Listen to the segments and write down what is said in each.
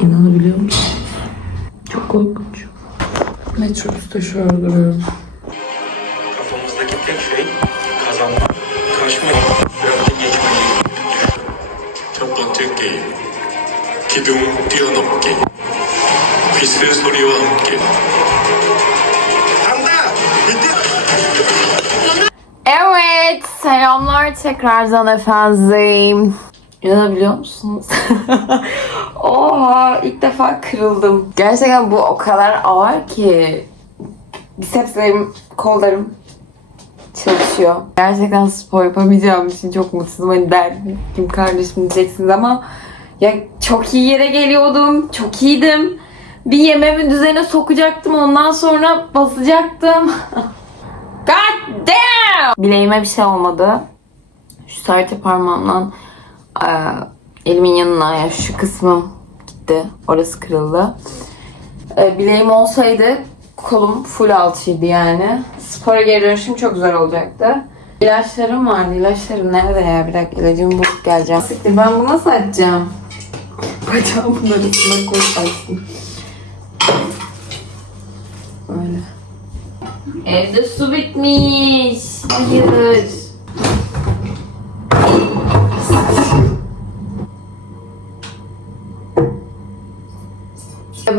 İnanabiliyor musun? Çok korkunç. Metrobüste şöyle duruyorum. Kafamızdaki tek şey kazanmak, kaçmak ve öte geçmeyi 첫 번째 게임 기둥 뛰어넘기 휘슬 소리와 함께 간다! 밑에! Evet, selamlar tekrardan efendim. İnanabiliyor musunuz? Oha, ilk defa kırıldım. Gerçekten bu o kadar ağır ki bisepslerim, kollarım çalışıyor. Gerçekten spor yapamayacağım için çok mutsuzum. Hani derdim kim kardeşim diyeceksiniz ama ya çok iyi yere geliyordum. Çok iyiydim. Bir yememi düzene sokacaktım. Ondan sonra basacaktım. God damn! Bileğime bir şey olmadı. Şu serçe parmağımdan eee, elimin yanına ya şu kısmım gitti. Orası kırıldı. Eee, bileğim olsaydı kolum full alçıydı yani. Spora geri dönüşüm çok zor olacaktı. İlaçlarım vardı. İlaçlarım nerede ya? Bir dakika ilacımı bulup geleceğim. Siktir ben bunu nasıl açacağım? Bacağımın arasına koy açtım. Böyle. Evde su bitmiş. Hayır.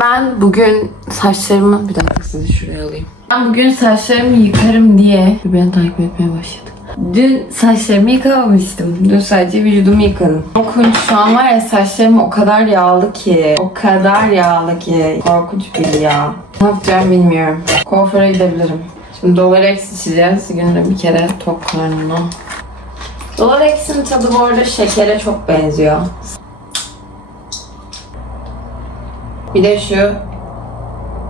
Ben bugün saçlarımı bir dakika sizi şuraya alayım. Ben bugün saçlarımı yıkarım diye beni takip etmeye başladı. Dün saçlarımı yıkamamıştım. Dün sadece vücudumu yıkadım. Korkunç şu an var ya saçlarım o kadar yağlı ki. O kadar yağlı ki. Korkunç bir yağ. Ne yapacağım bilmiyorum. Kuaföre gidebilirim. Şimdi Dolarex içeceğiz. Günde bir kere tok karnına. Dolarex'in tadı bu arada şekere çok benziyor. Bir de şu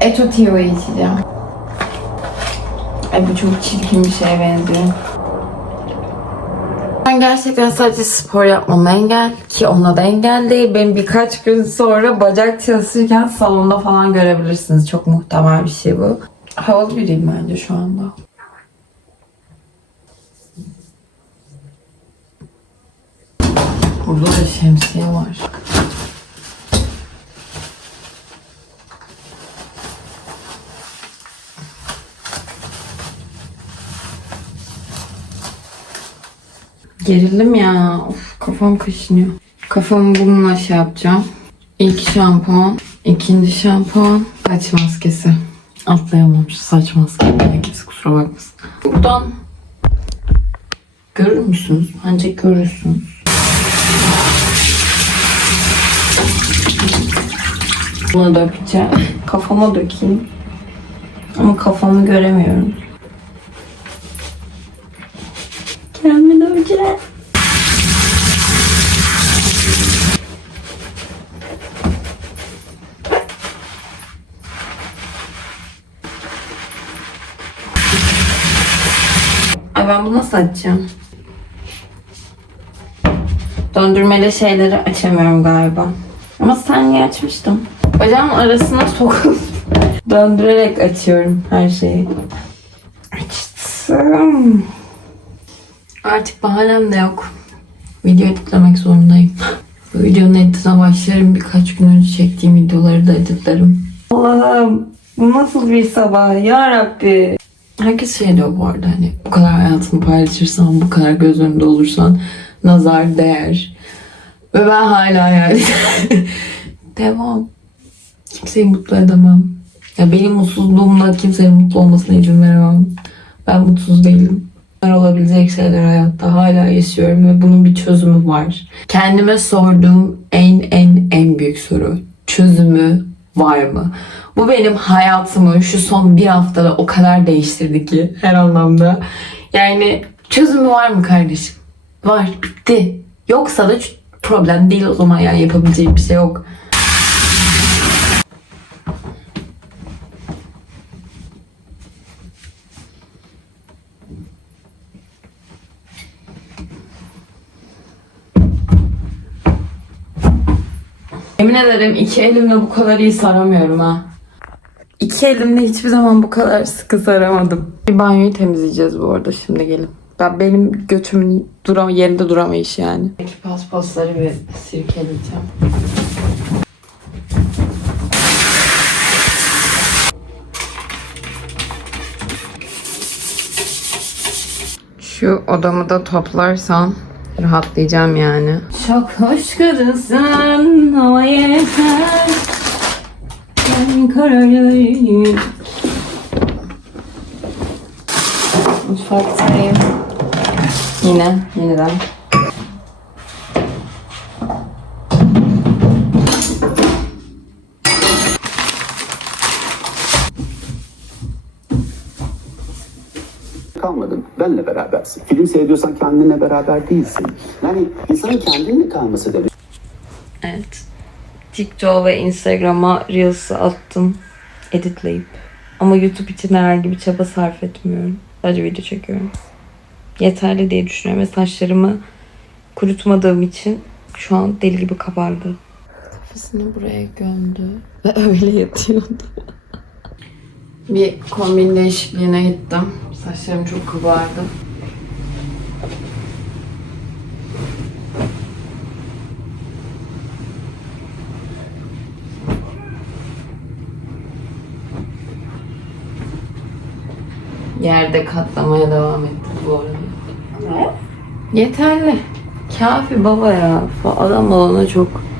Etotio'yu içeceğim. Ay bu çok çirkin bir şeye benziyor. Ben gerçekten sadece spor yapmam engel ki ona da engel değil. Benim birkaç gün sonra bacak çalışırken salonda falan görebilirsiniz. Çok muhtemel bir şey bu. Havalı biriyim bence şu anda. Burada da şemsiye var. Gerildim ya. Of, kafam kaşınıyor. Kafamı bununla şey yapacağım. İlk şampuan, ikinci şampuan, saç maskesi. Atlayamam şu saç maskesi. Kimse kusura bakmasın. Buradan görür müsünüz? Bence görürsünüz. Bunu dökeceğim. Kafama dökeyim. Ama kafamı göremiyorum. Kendimi döveceğim. Ay ben bunu nasıl açacağım? Döndürmeli şeyleri açamıyorum galiba. Ama sen niye açmıştım? Bacağımın arasına sokup döndürerek açıyorum her şeyi. Açtım. Artık bahanem de yok. Video editlemek zorundayım. Bu videonun editine başlarım. Birkaç gün önce çektiğim videoları da editlerim. Allah'ım bu nasıl bir sabah ya Rabbi. Herkes şey diyor bu arada hani bu kadar hayatını paylaşırsan, bu kadar göz önünde olursan nazar değer. Ve ben hala yani devam. Kimseyi mutlu edemem. Ya benim mutsuzluğumla kimsenin mutlu olmasına izin veremem. Ben mutsuz değilim. Olabilecek şeyler hayatta hala yaşıyorum ve bunun bir çözümü var. Kendime sorduğum en en en büyük soru. Çözümü var mı? Bu benim hayatımı şu son bir haftada o kadar değiştirdi ki her anlamda. Yani çözümü var mı kardeşim? Var. Bitti. Yoksa da problem değil o zaman yani yapabileceğim bir şey yok. Yemin ederim iki elimle bu kadar iyi saramıyorum ha. İki elimle hiçbir zaman bu kadar sıkı saramadım. Bir banyoyu temizleyeceğiz bu arada şimdi gelin. Ben benim götümün duram yerinde duramayış yani. Peki paspasları bir sirkeleyeceğim. Şu odamı da toplarsam rahatlayacağım yani. Çok hoş kadınsın ama yeter. Ben kararlıyım. Mutfaktayım. Yine, yeniden. Benle berabersin. Film seyrediyorsan kendinle beraber değilsin. Yani insanın kendinle kalması demek. Evet. TikTok ve Instagram'a Reels'ı attım. Editleyip. Ama YouTube için herhangi bir çaba sarf etmiyorum. Sadece video çekiyorum. Yeterli diye düşünüyorum. Ve saçlarımı kurutmadığım için şu an deli gibi kabardı. Kafasını buraya gömdü. Ve öyle yatıyordu. Bir kombin değişikliğine gittim. Saçlarım çok kabardı. Yerde katlamaya devam ettik bu arada. Yeterli. Kafi baba ya. Adam olana çok.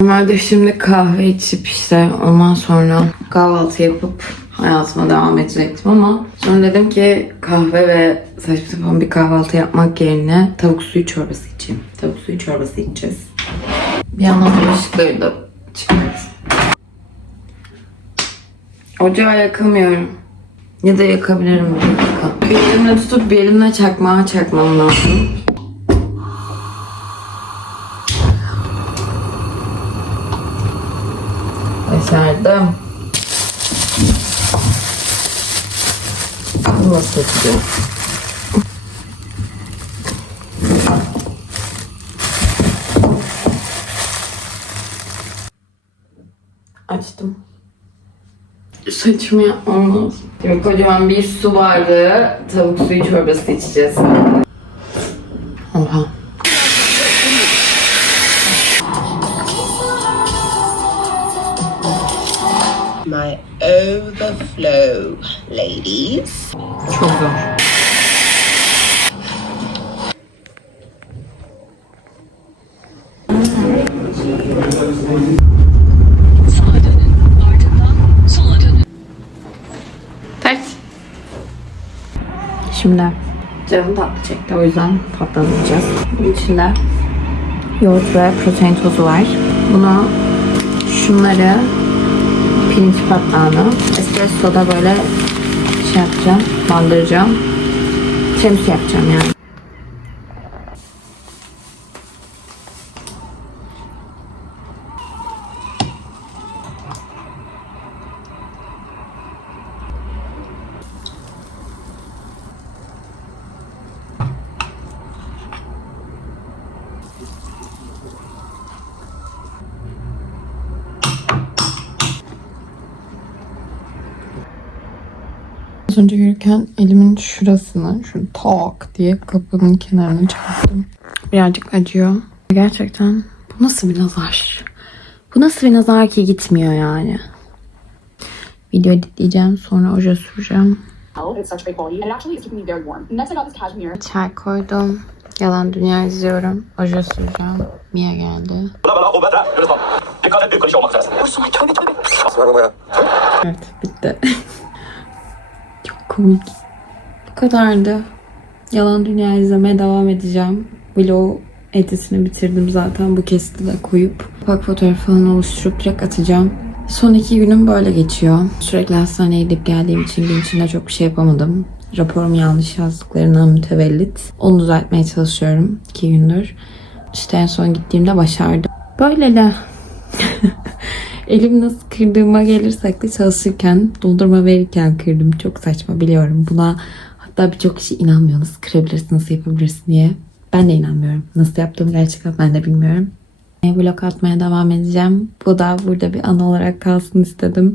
Normalde şimdi kahve içip işte ondan sonra kahvaltı yapıp hayatıma devam edecektim ama sonra dedim ki kahve ve saçma sapan bir kahvaltı yapmak yerine tavuk suyu çorbası içeyim. Tavuk suyu çorbası içeceğiz. Bir yandan bulaşıkları da çıkarız. Ocağı yakamıyorum. Ya da yakabilirim bir dakika. Bir elimle tutup bir elimle çakmağa çakmam lazım. Başardım. Bu nasıl yapacağım? Açtım. Saçımı yapmam. Şimdi kocaman bir su bardağı tavuk suyu çorbası içeceğiz. Oha. Overflow, ladies. Çok zor. Şimdi canım tatlı çekti o yüzden patlatacağız. Bunun içinde yoğurt ve protein tozu var. Buna şunları pirinç patlağını espressoda böyle şey yapacağım, bandıracağım. Tiramisu yapacağım yani. Az önce yürürken elimin şurasını şöyle tak diye kapının kenarına çarptım. Birazcık acıyor. Gerçekten bu nasıl bir nazar? Bu nasıl bir nazar ki gitmiyor yani? Video editleyeceğim sonra oje süreceğim. Çay koydum. Yalan Dünya izliyorum. Oje süreceğim. Mia geldi. Evet bitti. Komik. Bu kadardı. Yalan Dünya izlemeye devam edeceğim. Vlog editini bitirdim zaten. Bu kesiti de koyup ufak fotoğraf falan oluşturup direkt atacağım. Son iki günüm böyle geçiyor. Sürekli hastaneye gidip geldiğim için gün içinde çok bir şey yapamadım. Raporumu yanlış yazdıklarından mütevellit. Onu düzeltmeye çalışıyorum iki gündür. İşte en son gittiğimde başardım. Böyle de. Elim nasıl kırdığıma gelirsek de çalışırken, dondurma verirken kırdım. Çok saçma biliyorum. Buna hatta birçok kişi inanmıyor. Nasıl kırabilirsin, nasıl yapabilirsin diye. Ben de inanmıyorum. Nasıl yaptığımı gerçekten ben de bilmiyorum. E, Vlog atmaya devam edeceğim. Bu da burada bir an olarak kalsın istedim.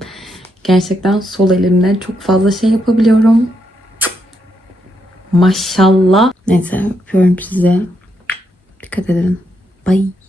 Gerçekten sol elimle çok fazla şey yapabiliyorum. Maşallah. Neyse öpüyorum size. Dikkat edin. Bye.